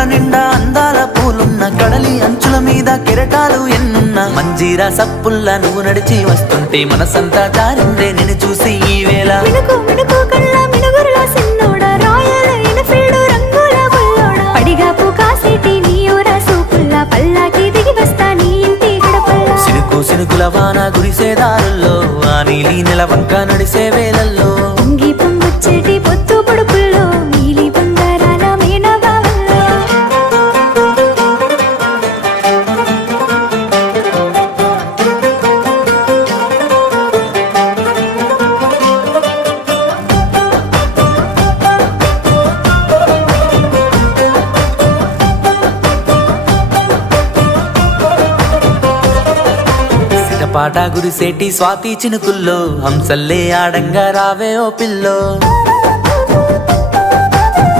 కడల నిండా అందాల పూలున్న కడలి అంచుల మీద కెరటాలు ఎన్నున్న మంజీరా సప్పుల్లా నువ్వు నడిచి వస్తుంటే మనసంతా జారిందే నిన్ను చూసి ఈ వేళ మినుకు మినుకు కళ్ళ మినుగురులా సిన్నోడా రాయల్ ఎన్ఫీల్డ్ రంగుల బుల్లోడా పడిగాపు కాసేటి నీ ఊర సూపుల్లా పల్లాకి దిగి వస్తా నీ ఇంటి గడపల్లా సినుకు సినుకుల వాన గురిసే దారుల్లో ఆ నీలి నెలవంక నడిసే వేళల్లో పొంగి పొంగొచ్చేటి పొత్తు పొడుపుల్లో నీలి బంగారాల మేనబావల్లో సిరపాట గురిసేటి స్వాతి చినుకుల్లో హంసల్లే ఆడంగా రావే ఓ పిల్లో